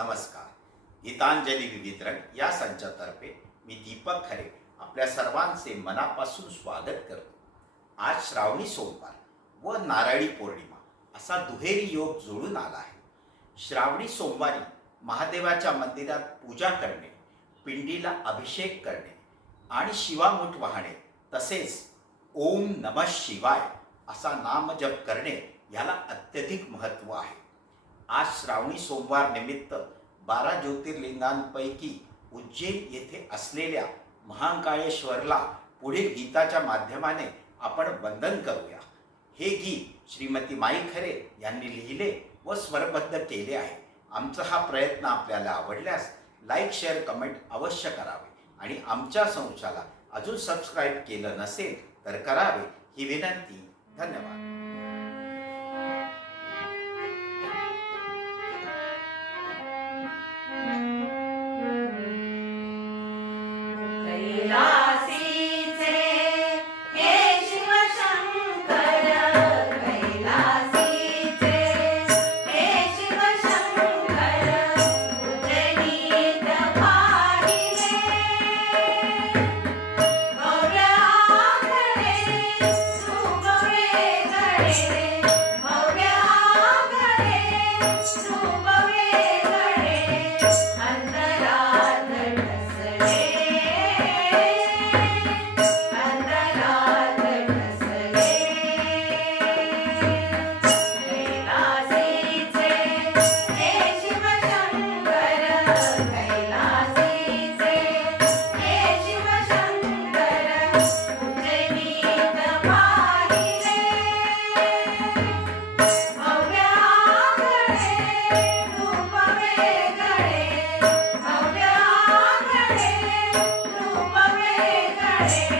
नमस्कार. गीतांजली विवितरण या संचातर्फे मी दीपक खरे आपल्या सर्वांचे मनापासून स्वागत करतो. आज श्रावणी सोमवार व नारळी पौर्णिमा असा दुहेरी योग जुळून आला आहे. श्रावणी सोमवारी महादेवाच्या मंदिरात पूजा करणे पिंडीला अभिषेक करणे आणि शिवामुठ वाहणे तसेच ओम नम शिवाय असा नामजप करणे याला अत्यधिक महत्त्व आहे. आज श्रावणी सोमवार निमित्त बारा ज्योतिर्लिंगांपैकी उज्जैन येथे असलेल्या महाकाळेश्वरला पुढील गीताच्या माध्यमाने आपण वंदन करूया. हे गीत श्रीमती माई खरे यांनी लिहिले व स्वरबद्ध केले आहे. आमचा हा प्रयत्न आपल्याला आवडल्यास लाईक शेअर कमेंट अवश्य करावे आणि आमच्या संस्थाला अजून सबस्क्राईब केलं नसेल तर करावे ही विनंती. धन्यवाद. Podcast.